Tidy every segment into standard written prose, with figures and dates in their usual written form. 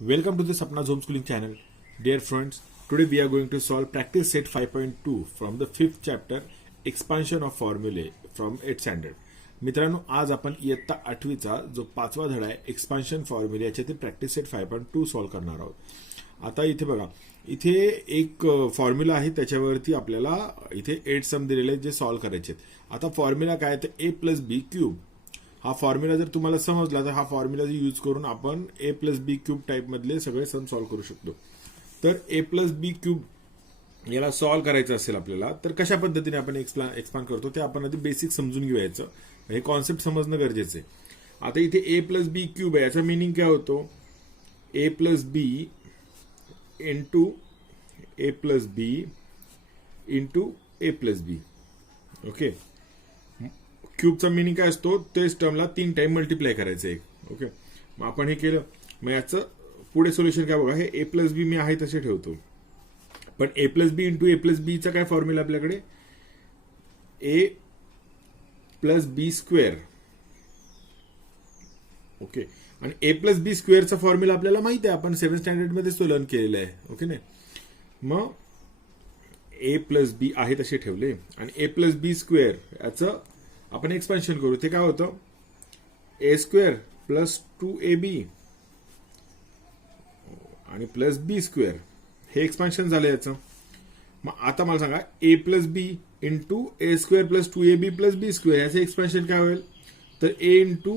Welcome to the Sapna's Homeschooling channel. Dear friends, today we are going to solve practice set 5.2 from the 5th chapter expansion of formulae from 8th standard. मित्रांनो, आज आपण इयत्ता 8वीचा जो 5वा धडा आहे expansion फॉर्म्युले याच्यातील practice set 5.2 solve करणार आहोत. आता इथे बघा, इथे एक फॉर्म्युला आहे, त्याच्यावरती आपल्याला इथे 8 सम दिलेले जे सॉल्व्ह करायचे आहेत. आता फॉर्म्युला काय तर a+b³ हा फॉर्म्युला जर तुम्हाला समजला तर हा फॉर्म्युला यूज करून आपण a+b³ टाइप मधले सगळे सम सॉल्व्ह करू शकतो. तर a+b³ याला सॉल्व्ह करायचं असेल आपल्याला तर कशा पद्धतीने आपण एक्सपांड करतो ते आपण आधी बेसिक समजून घ्यायचं. हे कॉन्सेप्ट समजणं गरजेचं आहे. आता इथे a+b³ आहे, याचा मिनिंग काय होतो, a+b into a+b into a+b. Okay, क्यूबचा मिनिंग काय असतो, तेच टर्मला 3 टाइम मल्टिप्लाय करायचं आहे. ओके, मग आपण हे केलं. मग याचं पुढे सोल्युशन काय बघा, हे a+b मी आहे तसे ठेवतो, पण a+b इंटू a+b चा काय फॉर्म्युला आपल्याकडे, a+b². ओके, आणि a+b² चा फॉर्म्युला आपल्याला माहिती आहे, आपण 7th स्टँडर्ड मध्ये तो लर्न केलेला आहे. ओके नाही, मग a+b आहे तसे ठेवले आणि a+b² याचं आपण एक्सपान्शन करू. ते काय होतं, a² प्लस 2ab आणि प्लस b². हे एक्सपान्शन झालं याचं. मग आता मला सांगा, a+b into a² plus 2ab plus b² याचं एक्सपान्शन काय होईल, तर a इंटू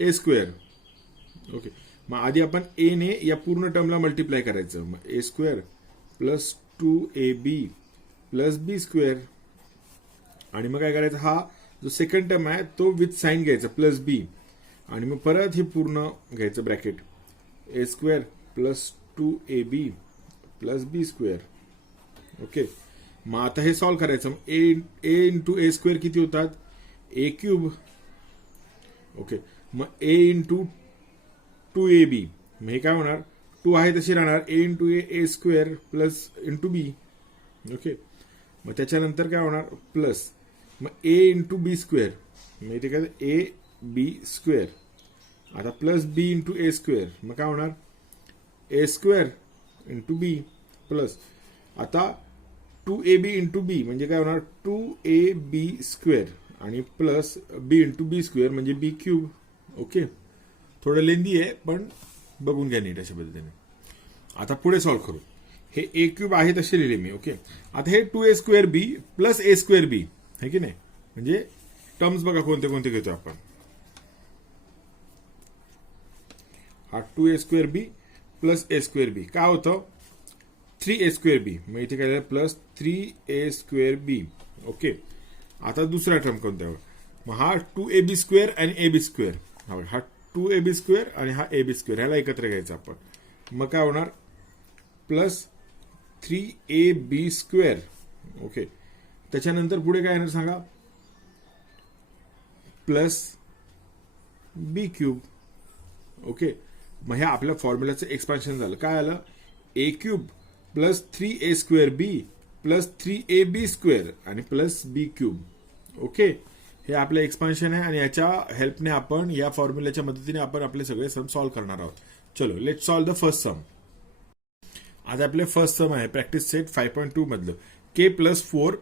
a². ओके, मग आधी आपण a ने या पूर्ण टर्मला मल्टिप्लाय करायचं. मग a² plus 2ab plus b². आणि मग काय करायचं, हा जो सेकंड टर्म आहे तो विथ साइन घ्यायचा प्लस b, आणि मग परत हे पूर्ण घ्यायचं bracket, a² plus 2ab plus b². Okay, मग आता हे सॉल्व्ह करायचं. मग a इंटू a² किती होतात, a³. ओके, मग a इंटू 2ab, मग हे काय होणार, 2 आहे तशी राहणार, a into a² plus into b. Okay, मग त्याच्यानंतर काय होणार, प्लस मग a इंटू b², मग इथे काय ab². आता प्लस b इंटू a², मग काय होणार, a² इंटू b प्लस आता 2ab इंटू b म्हणजे काय होणार, 2ab² आणि प्लस b इंटू b² म्हणजे b³. ओके, थोडं लेंदी आहे पण बघून घ्या नीट अशा पद्धतीने. आता पुढे सॉल्व्ह करू. हे a³ आहे तसे लिहिले मी. ओके, आता हे 2a² प्लस a² है की नाही, म्हणजे टर्म्स बघा कोणते कोणते घेतो आपण. हा 2a² प्लस a² काय होतं, 3a². मग इथे काय प्लस 3a². ओके, आता दुसरा टर्म कोणता, मग हा 2ab² आणि ab². हा 2ab² आणि हा ab² ह्याला एकत्र घ्यायचा आपण. मग काय होणार, प्लस 3ab². ओके, त्याच्यानंतर पुढे काय येणार सांगा, प्लस b³. ओके, मग हे आपल्या फॉर्म्युलाचं एक्सपान्शन झालं. काय आलं, a³ plus 3a²b plus 3ab² आणि प्लस b³. ओके, हे आपलं एक्सपान्शन आहे आणि याच्या हेल्पने आपण या फॉर्म्युल्याच्या मदतीने आपण आपले सगळे सम सॉल्व्ह करणार आहोत. चलो लेट्स सॉल्व्ह द फर्स्ट सम. आज आपले फर्स्ट सम आहे प्रॅक्टिस सेट 5.2 मधलं k+4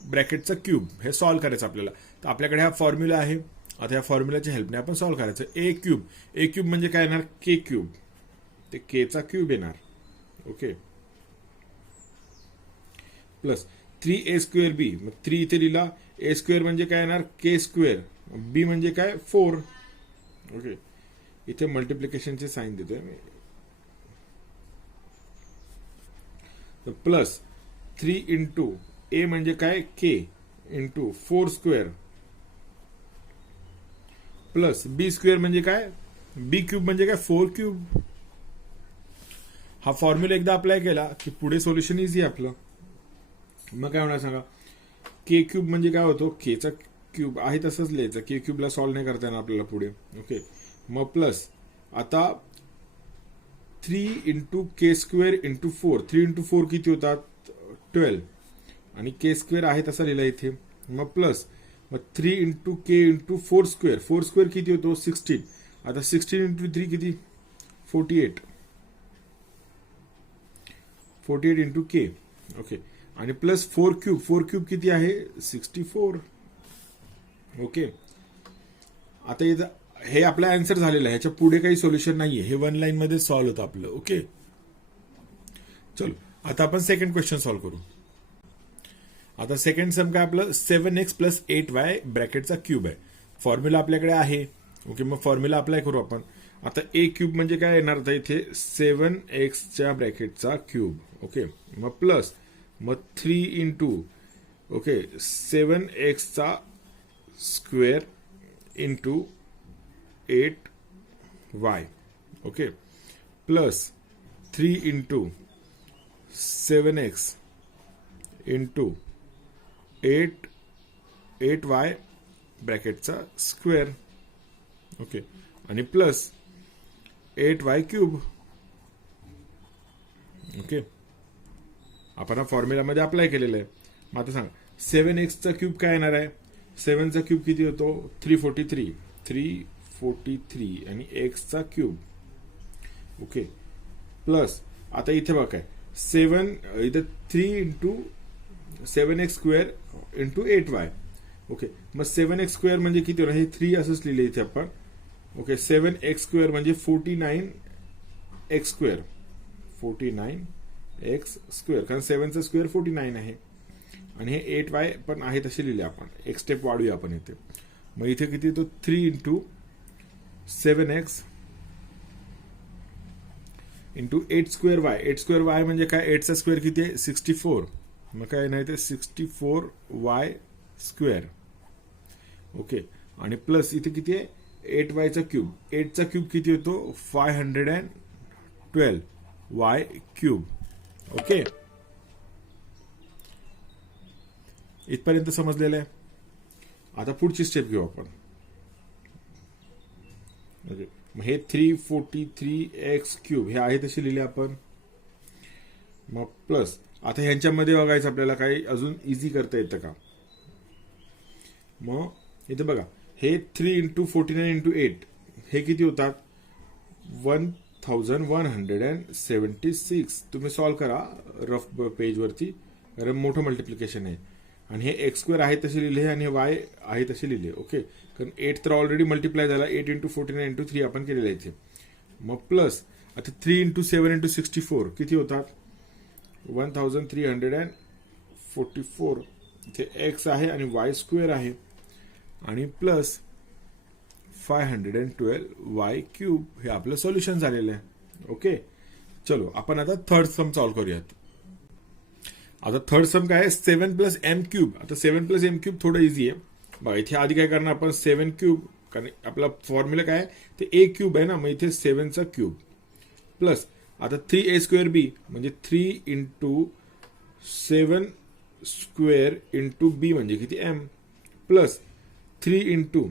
ब्रॅकेटचा क्यूब. हे सॉल्व्ह करायचं आपल्याला. तर आपल्याकडे हा फॉर्म्युला आहे. आता या फॉर्म्युल्याच्या हेल्पने आपण सॉल्व्ह करायचं. a³ म्हणजे काय येणार, k³. ते kचा क्यूब येणार. ओके, प्लस 3a²b, मग 3 इथे लिहिला, a² म्हणजे काय येणार, k², b म्हणजे काय 4. ओके, इथे मल्टिप्लिकेशनचे साइन देतोय मी. प्लस 3 इंटू a म्हणजे काय k इंटू 4² प्लस b² म्हणजे काय, b³ म्हणजे काय 4³. हा फॉर्म्युला एकदा अप्लाय केला की पुढे सोल्युशन इझी आपलं. मग काय होणार सांगा, k³ म्हणजे काय होतो, kचा क्यूब आहे तसंच लिहायचं, k³ ला सॉल्व्ह नाही करता येणार आपल्याला पुढे. ओके, मग प्लस आता 3 इंटू k² इंटू 4, 3 इंटू 4 किती होतात 12 आणि k² आहे तसा लिहिला इथे. मग प्लस मग 3 k इंटू 4² किती होतो 16. आता 16 इंटू 3 किती 48 इंटू के. ओके. आणि प्लस 4 क्यूब किती आहे 64. ओके. आता इथं हे आपलं आन्सर झालेलं आहे, ह्याच्या पुढे काही सोल्युशन नाहीये, हे वन लाईन मध्ये सॉल्व्ह होतं आपलं. ओके. चलो आता आपण सेकंड क्वेश्चन सॉल्व्ह करू. आता सेकंड सम काय आपलं 7x प्लस 8y ब्रॅकेटचा क्यूब आहे. फॉर्म्युला आपल्याकडे आहे. ओके. मग फॉर्म्युला अप्लाय करू आपण. आता ए क्यूब म्हणजे काय येणार आता इथे 7x च्या ब्रॅकेटचा क्यूब. ओके. मग प्लस मग 3 इंटू ओके 7x चा square into 8y. Okay. Plus 3 into 7x into 8y ब्रॅकेटचा स्क्वेअर. ओके. आणि प्लस 8y क्यूब. ओके. आपण हा फॉर्म्युलामध्ये अप्लाय केलेला आहे. मग आता सांगा 7x चा क्यूब काय येणार आहे. 7 चा क्यूब किती होतो 343 आणि x चा क्यूब. ओके. प्लस आता इथे बघा काय 7 इथे 3 into 7x square into 8y. Okay. मग 7x स्क्वेअर म्हणजे किती होणार, हे 3 असंच लिहिले इथे आपण. ओके. 7x स्क्वेअर म्हणजे 49x स्क्वेअर. 49x स्क्वेअर, कारण 7 चा स्क्वेअर 49 आहे. आणि हे 8y पण आहे तसे लिहिले आपण. एक स्टेप वाढूया आपण इथे. मग इथे किती तो 3 into 7x into 8 square Y. 8 square Y म्हणजे काय 8 चा स्क्वेअर किती आहे 64. मग काय नाही ते 64y स्क्वेअर. ओके. आणि प्लस इथे किती आहे 8y चा क्यूब. 8 चा क्यूब किती होतो 512y क्यूब. ओके. इथपर्यंत समजलेलं आहे. आता पुढची स्टेप घेऊ आपण. ओके. मग हे 343x क्यूब हे आहे तसे लिहिले आपण. मग प्लस आता ह्यांच्यामध्ये बघायचं आपल्याला काही अजून इझी करता येतं का. मग इथे बघा हे 3 इंटू 49 इंटू 8 हे किती होतात 1176. तुम्ही सॉल्व्ह करा रफ पेजवरती, कारण मोठं मल्टिप्लिकेशन आहे. आणि हे एक्स स्क्वेअर आहे तसे लिहिले आणि हे वाय आहे तसे लिहिले. ओके. कारण 8 तर ऑलरेडी मल्टिप्लाय झाला. 8 इंटू 49 इंटू 3 आपण केलेलं आहे इथे. मग प्लस आता 3 इंटू 7 इंटू 64 किती होतात 1344. इथे एक्स आहे आणि वाय स्क्वेअर आहे. आणि प्लस 512y क्यूब हे आपलं सोल्युशन झालेलं आहे. ओके. चलो आपण आता थर्ड सम सॉल्व्ह करूयात. आता थर्ड सम काय आहे 7 प्लस एम क्यूब. आता 7 प्लस एम क्यूब थोडं इझी आहे बघा. इथे आधी काय करणार आपण 7 क्यूब, कारण आपला फॉर्म्युला काय आहे ते ए क्यूब आहे ना. मग इथे 7 चा क्यूब प्लस आता 3a स्क्वेअर बी म्हणजे 3 इंटू 7 स्क्वेअर इंटू बी म्हणजे किती एम. प्लस 3 इंटू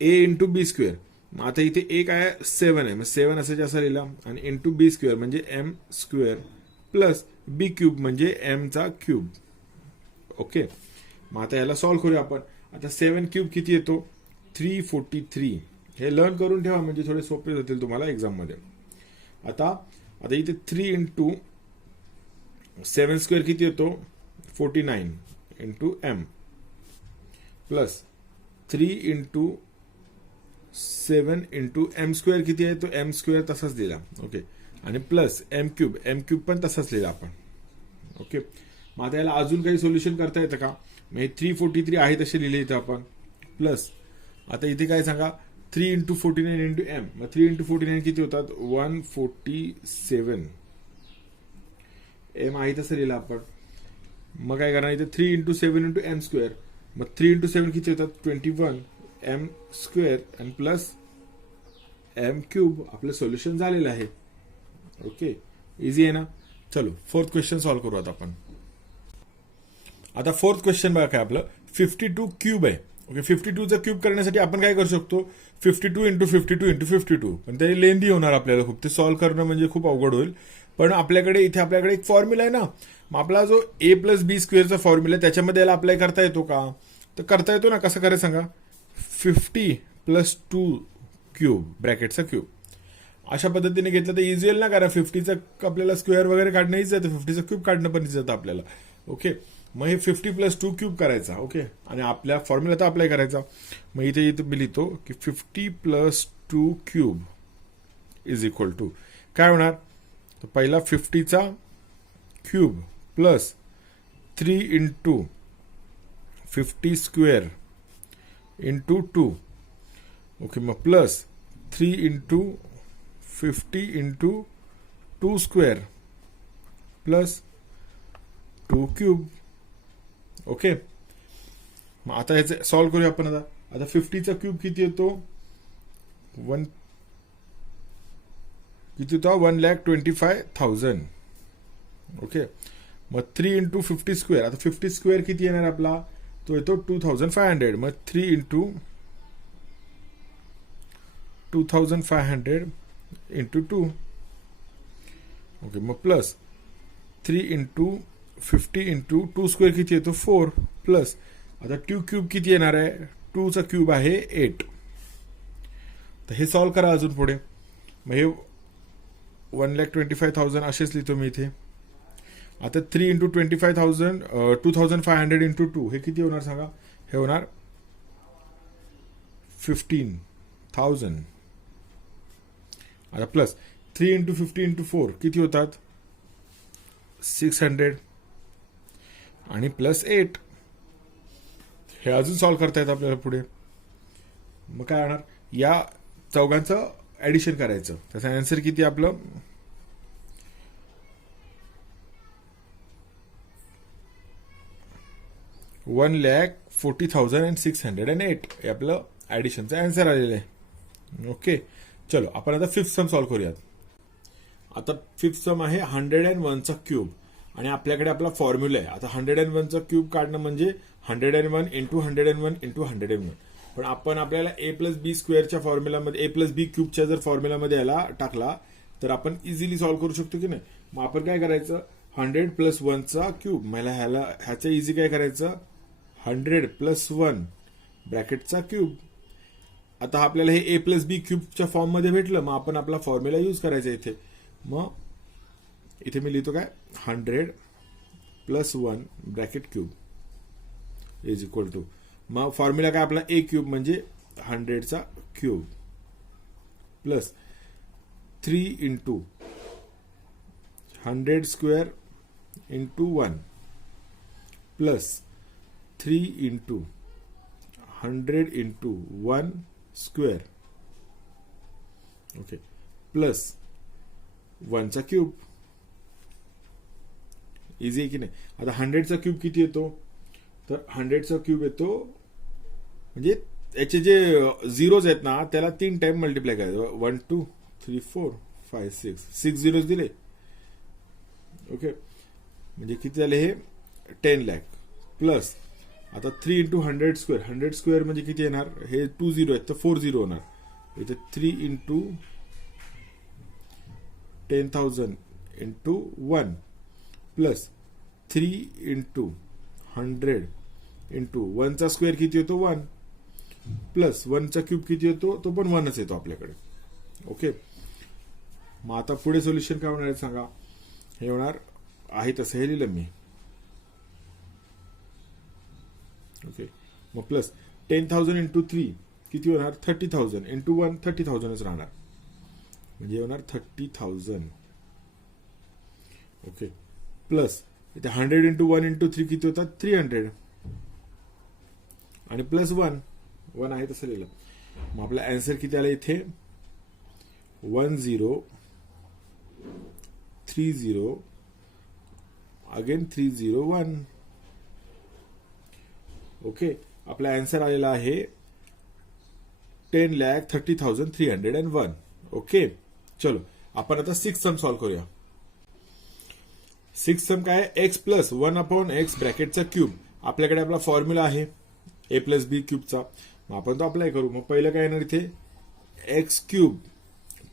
ए इंटू बी स्क्वेअर. मग आता इथे ए काय 7 आहे, मग 7 असं जास्त लिहिला. आणि इंटू बी स्क्वेअर म्हणजे एम स्क्वेअर प्लस बी क्यूब म्हणजे एम चा क्यूब. ओके. मग आता याला सॉल्व्ह करूया आपण. आता 7 क्यूब किती येतो 343. हे लर्न करून ठेवा म्हणजे थोडे सोपे होतील तुम्हाला एक्झाम मध्ये. आता इथे 3 इंटू 7 स्क्वेअर किती येतो 49 into M plus 3 into 7 into M square किती आहे तो एम स्क्वेअर तसाच दिला. ओके. आणि प्लस एम क्यूब पण तसाच लिहिला आपण. ओके. मग आता याला अजून काही सोल्युशन करता येतं का. मग हे 343 आहे तसे लिहिले इथं आपण. प्लस आता इथे काय सांगा 3 इंटू 49 इंटू एम. मग 3 इंटू 49 किती होतात 147. एम आहे तसं लिहिलं आपण. मग काय करणार इथे 3 इंटू 7 इंटू एम स्क्वेअर. मग 3 इंटू 7 किती होतात 21 एम स्क्वेअर आणि प्लस एम क्यूब. आपलं सोल्युशन झालेलं आहे. ओके. इझी आहे ना. चलो फोर्थ क्वेश्चन सॉल्व्ह करू आता आपण. आता फोर्थ क्वेश्चन बघा काय आपलं 52 क्यूब आहे. ओके. 52 चा क्यूब करण्यासाठी आपण काय करू शकतो 52 इंटू 52 इंटू 52. पण ते लेंदी होणार आपल्याला खूप. ते सॉल्व्ह करणं म्हणजे खूप अवघड होईल. पण आपल्याकडे इथे एक फॉर्म्युला आहे ना. मग आपला जो ए प्लस बी स्क्वेअरचा फॉर्म्युला त्याच्यामध्ये याला अप्लाय करता येतो का. तर करता येतो ना. कसं करायचं सांगा 50 प्लस 2 क्यूब ब्रॅकेटचा क्यूब अशा पद्धतीने घेतलं तर इझी होईल ना, कारण 50चा आपल्याला स्क्वेअर वगैरे काढणं इझी जातं, 50चा क्यूब काढणं पण इझी जातं आपल्याला. ओके, मग हे 50 + 2 क्यूब करायचा. ओके, आणि आपल्या फॉर्म्युला तर अप्लाय करायचा. मग इथे मी लिहितो की 50 + 2 क्यूब इज इक्वल टू काय होणार, तर पहिला 50चा cube plus 3 × 50 square into 2. Okay, मग plus 3 × 50 × 2 square plus 2 cube. Okay, मग आता ह्याचे सॉल्व्ह करूया आपण. आता 50चा क्यूब किती येतो, 1,25,000. ओके, मग 3 × 50 स्क्वेअर, आता 50 स्क्वेअर किती येणार आपला, तो येतो 2,500. मग 3 × 2,500 × 2. ओके, मग प्लस 3 × 50 × 2 स्क्वेअर किती येतो 4. प्लस आता 2 क्यूब किती येणार आहे, 2चा क्यूब आहे 8. तर हे सॉल्व्ह करा अजून पुढे. मग हे 1,25,000 असेच लिहितो मी इथे. आता 3 × 25,000 2,500 × 2 हे किती होणार सांगा, हे होणार 15,000. आता प्लस 3 × 50 × 4 किती होतात 600 आणि प्लस 8. हे अजून सॉल्व्ह करता येतं आपल्याला पुढे. मग काय होणार, या चौघांचं ऍडिशन करायचं. त्याचा आन्सर किती आपलं 1,40,608 हे आपलं ऍडिशनचं आन्सर आलेलं आहे. ओके, चलो आपण आता 5th सम सॉल्व्ह करूयात. आता 5th सम आहे 101चा क्यूब, आणि आपल्याकडे आपला फॉर्म्युला आहे. आता 101चा क्यूब काढणं म्हणजे 101 × 101 × 101. पण आपण आपल्याला a+b² फॉर्म्युलामध्ये a+b क्यूबच्या जर फॉर्म्युलामध्ये याला टाकला तर आपण इझिली सॉल्व्ह करू शकतो की नाही. मग आपण काय करायचं, 100 + 1चा क्यूब, मला ह्याचं इझी काय करायचं, 100 + 1 ब्रॅकेटचा क्यूब. आता आपल्याला हे a+b क्यूबच्या फॉर्म मध्ये भेटलं, मग आपण आपला फॉर्म्युला यूज करायचा इथे. मग इथे मी लिहितो काय, 100 + 1 bracket cube is equal to, मग फॉर्म्युला काय आपला a³ म्हणजे 100चा cube plus 3 × 100 square × 1 plus 3 × 100 × 1 square. Okay, plus 1चा क्यूब. इझी आहे की नाही. आता 100चा क्यूब किती येतो, तर 100चा क्यूब येतो म्हणजे याचे जे झिरोज आहेत ना त्याला 3 टाइम मल्टिप्लाय करायचं. 1 2 3 4 5 6 झिरोज दिले. ओके, म्हणजे किती झाले हे 10 लाख. प्लस आता 3 × 100 स्क्वेअर, 100 स्क्वेअर म्हणजे किती येणार, हे 2 झिरो आहेत तर 4 झिरो होणार. इथे 3 × 10,000 × 1 प्लस 3 × 100 × 1चा स्क्वेअर किती येतो 1 प्लस 1चा क्यूब किती येतो, तो पण 1च येतो आपल्याकडे. ओके, मग आता पुढे सोल्युशन काय होणार आहे सांगा, हे होणार आहे तसं हे लिहिलं मी. ओके, मग प्लस 10,000 × 3 किती होणार 30,000 × 1 30,000च राहणार, म्हणजे होणार 30,000. ओके, प्लस इथे 100 × 1 × 3 किती होतात 300 आणि प्लस 1 आहे तसं लिहिलं. मग आपला आन्सर किती आला इथे 1030 अगेन 301. ओके, आपला आन्सर आलेला आहे 10,30,301. ओके, चलो आपण आता 6th सम सॉल्व्ह करूया. 6th सम काय, x + 1/x ब्रॅकेटचा क्यूब. आपल्याकडे आपला फॉर्म्युला आहे a+b क्यूबचा, मग आपण तो अप्लाय करू. मग पहिलं काय येणार इथे x³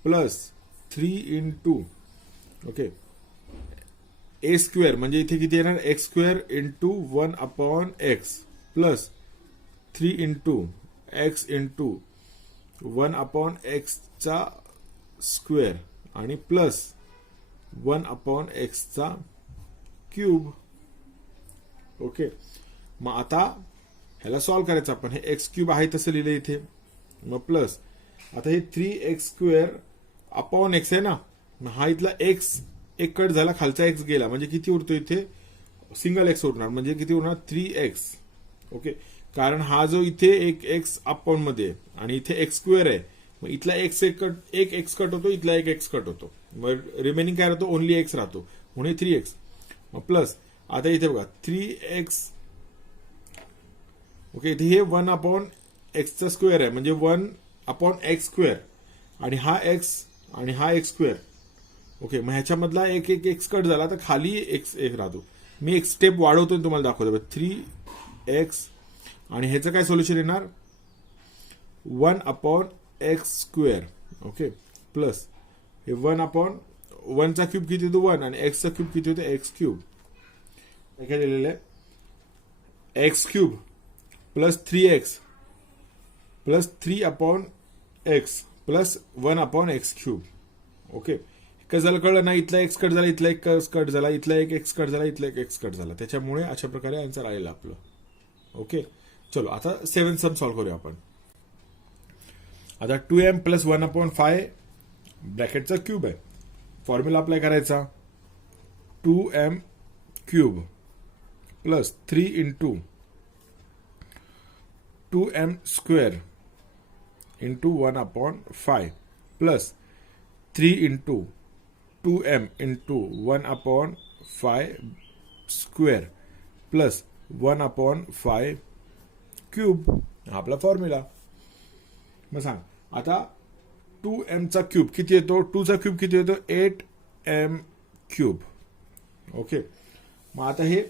प्लस 3 × ओके a² म्हणजे इथे किती येणार x² × 1/x plus 3 × x × 1/x चा स्क्वेअर आणि प्लस 1/x क्यूब. ओके, मग आता ह्याला सॉल्व्ह करायचं आपण. हे एक्स क्यूब आहे तसं लिहिलं इथे. मग प्लस आता हे 3x² x आहे ना, मग हा इथला एक्स एक कट झाला, खालचा एक्स गेला, म्हणजे किती उरतो इथे सिंगल एक्स उरणार, म्हणजे किती उरणार 3x. ओके, कारण हा जो इथे एक एक्स अपॉन मध्ये आणि इथे x² आहे, मग इथला एक एक्स कट होतो, इथला एक एक्स कट होतो, मग रिमेनिंग काय राहतो ओनली एक्स राहतो, म्हणून 3x. मग प्लस आता इथे बघा 3x. ओके, इथे हे 1/x² आहे, म्हणजे 1/x², आणि हा x आणि हा x². ओके, मग ह्याच्यामधला एक एक्स कट झाला तर खाली एक्स एक राहतो. मी एक स्टेप वाढवतो तुम्हाला दाखवतो. 3x आणि ह्याचं काय सोल्युशन येणार 1/x². ओके, प्लस हे 1/1चा क्यूब किती होतो 1 आणि x चा क्यूब किती होतो x³. काय लिहिलेलं आहे x³ plus 3x plus 3/x plus 1/x³. Okay, काय झालं कळलं ना, इथला एक्स कट झाला, इथला एक कट झाला, इथला एक एक्स कट झाला, इथला एक एक्स कट झाला, त्याच्यामुळे अशा प्रकारे आन्सर आलेलं आपलं. ओके, चलो आता 7 सम सॉल्व्ह करूया आपण. आता 2m प्लस 1/5 ब्रॅकेटचा क्यूब आहे. फॉर्म्युला अप्लाय करायचा. 2m cube plus 3 into 2m² into 1/5 plus 3 into 2m into 1/5² plus 1/5 cube. हा आपला फॉर्म्युला. मग सांग आता 2m चा क्यूब किती येतो, 2 चा क्यूब किती येतो 8m³. ओके, मग आता हे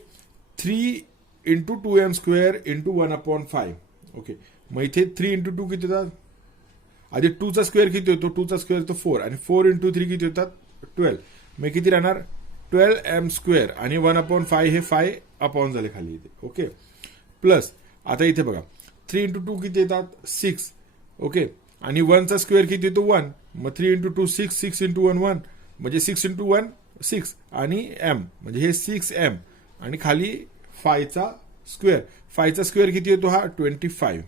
3 इंटू 2m² इंटू 1/5. ओके, मग इथे 3 इंटू 2 किती येतात, आधी 2 चा स्क्वेअर किती होतो, 2 चा स्क्वेअर तो 4 आणि 4 इंटू 3 किती होतात 12. मग किती राहणार 12m² आणि 1/5 हे 5 झाले खाली इथे. ओके, प्लस आता इथे बघा 3 इंटू 2 किती येतात 6. ओके, आणि 1 चा स्क्वेअर किती येतो 1, मग 3 इंटू 2 6, 6 इंटू 1 1, म्हणजे 6 इंटू 1 6 आणि m म्हणजे हे 6m आणि खाली 5 चा स्क्वेअर. 5 चा स्क्वेअर किती येतो हा 25.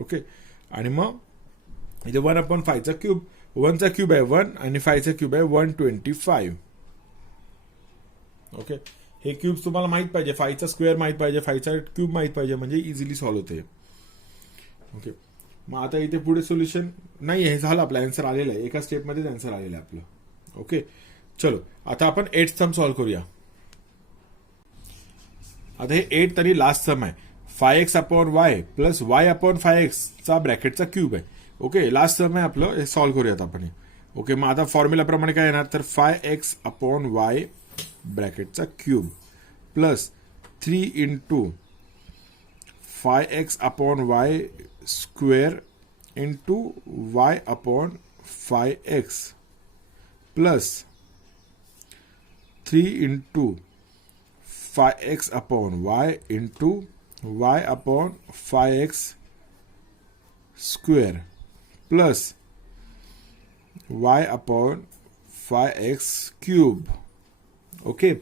ओके, आणि मग इथे 1/5 चा क्यूब, 1 चा क्यूब आहे 1 आणि 5 चा क्यूब आहे 125. ओके, हे क्यूब तुम्हाला माहित पाहिजे, 5 चा स्क्वेअर माहित पाहिजे, 5 चा क्यूब माहित पाहिजे, म्हणजे इझिली सॉल्व्ह होते. ओके, मग आता इथे पुढे सोल्युशन नाही, हे झालं आपलं आन्सर आलेलं आहे, एका स्टेपमध्येच आन्सर आलेलं आहे आपलं. ओके, चलो आता आपण 8th सम सॉल्व्ह करूया. आता हे 8th आणि लास्ट सम आहे. 5x/y प्लस y/5x चा ब्रॅकेटचा क्यूब आहे. ओके, लास्ट सम आहे आपलं, हे सॉल्व्ह करूयात आपण. ओके, मग आता फॉर्म्युलाप्रमाणे काय येणार तर 5x/y ब्रॅकेटचा cube plus 3 into 5x/y square into y/5x plus 3 into 5x/y into y/5x square plus y/5x cube. Okay,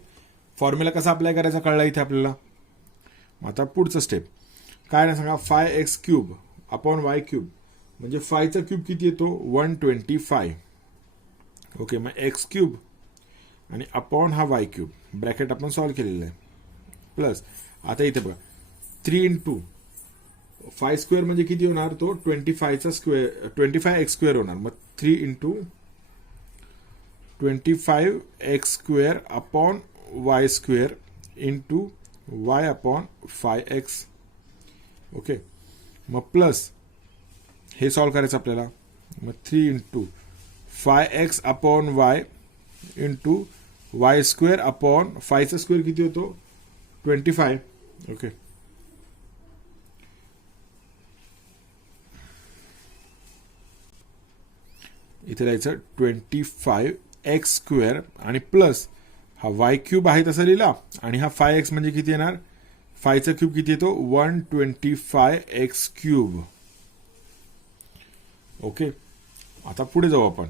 formula कसा अप्लाय करायचा कळला इथे आपल्याला. आता पुढचं स्टेप काय नाही सांगा, 5x³ y³ म्हणजे 5 चा क्यूब किती येतो 125. ओके, मग x³ आणि अपॉन हा y³ ब्रॅकेट आपण सॉल्व्ह केलेलं आहे. प्लस आता इथे बघा 3 इंटू 5² म्हणजे किती होणार तो 25 चा स्क्वेअर 25x² होणार. मग 3 into 25x² upon y² into y/5x. Okay, मग प्लस हे सॉल्व्ह करायचं आपल्याला. मग 3 into 5x/y into y² upon 5 चा स्क्वेअर किती होतो 25. ओके, इथे लिहायचं 25x² आणि प्लस हा y³ आहे तसा लिहिला आणि हा 5x म्हणजे किती येणार 5 चा क्यूब किती येतो 125x³. ओके, आता पुढे जाऊ आपण.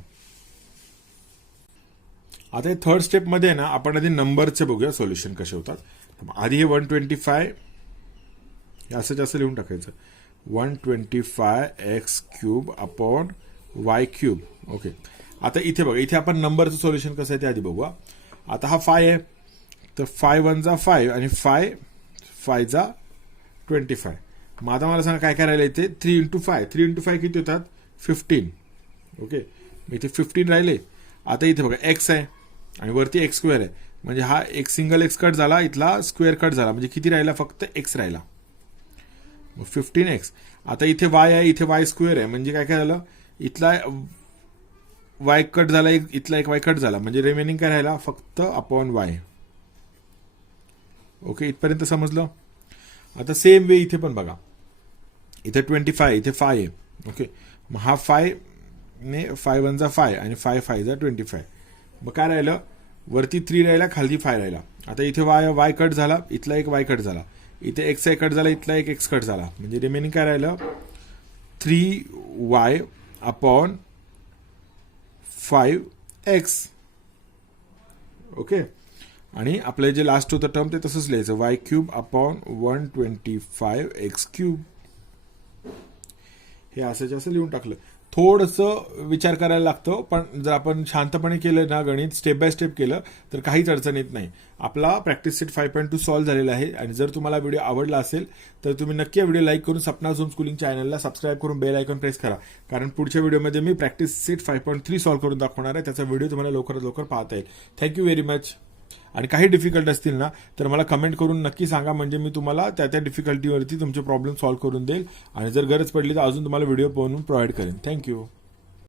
आता हे थर्ड स्टेपमध्ये ना आपण आधी नंबरचे बघूया सोल्युशन कसे होतात. आधी हे 125 असं जास्त लिहून टाकायचं. 125x³ upon y³. ओके. आता इथे बघा, इथे आपण नंबरचं सोल्युशन कसं आहे ते आधी बघूया. आता हा 5 आहे, तर 5 1 जा 5 आणि 5 जा 25. मग आता मला सांगा काय काय राहिलं इथे. 3 × 5. 3 × 5 किती होतात? 15. ओके. इथे 15 राहिले. आता इथे बघा एक्स आहे आणि वरती x² आहे, म्हणजे हा एक सिंगल एक्स कट झाला, इथला स्क्वेअर कट झाला, म्हणजे किती राहिला? फक्त एक्स राहिला. मग 15x. आता इथे y आहे, इथे y² आहे, म्हणजे काय काय झालं? इथला y कट झाला, इथला एक y कट झाला, म्हणजे रिमेनिंग काय राहिला? फक्त अपॉन y. ओके, इथपर्यंत समजलं. आता सेम वे इथे पण बघा, इथे 25, इथे 5 आहे. ओके. मग हा 5 ने 5 1 जा 5 आणि 5 5 जा 25. मग काय राहिलं? वरती 3 राहिला, खाली 5 राहिला. आता इथे y कट झाला, इथला एक y कट झाला, इथे x कट झाला, इथला एक x कट झाला, म्हणजे रिमेनिंग काय राहिलं? 3y upon 5x. ओके. आणि आपलं जे लास्ट होतं टर्म ते तसंच लिहायचं, y³ अपॉन 125x³. हे असं असं लिहून टाकलं. थोडंसं विचार करायला लागतं, पण जर आपण शांतपणे केलं ना, गणित स्टेप बाय स्टेप केलं तर काहीच अडचण येत नाही. आपला प्रॅक्टिस सेट 5.2 सॉल्व्ह झालेला आहे. आणि जर तुम्हाला व्हिडिओ आवडला असेल तर तुम्ही नक्की हा व्हिडिओ लाईक करून सपना झूम स्कूलिंग चॅनलला सबस्क्राईब करून बेल आयकॉन प्रेस करा, कारण पुढच्या व्हिडिओमध्ये मी प्रॅक्टिस सेट 5.3 सॉल्व्ह करून दाखवणार आहे. त्याचा व्हिडिओ तुम्हाला लवकरात लवकर पाहता येईल. Thank you very much. आणि काही डिफिकल्ट असतील ना तर मला कमेंट करून नक्की सांगा, म्हणजे मी तुम्हाला त्या डिफिकल्टीवरती तुमचे प्रॉब्लेम सॉल्व्ह करून देईल. आणि जर गरज पडली तर अजून तुम्हाला व्हिडिओ बनवून प्रोव्हाइड करेन. थँक्यू.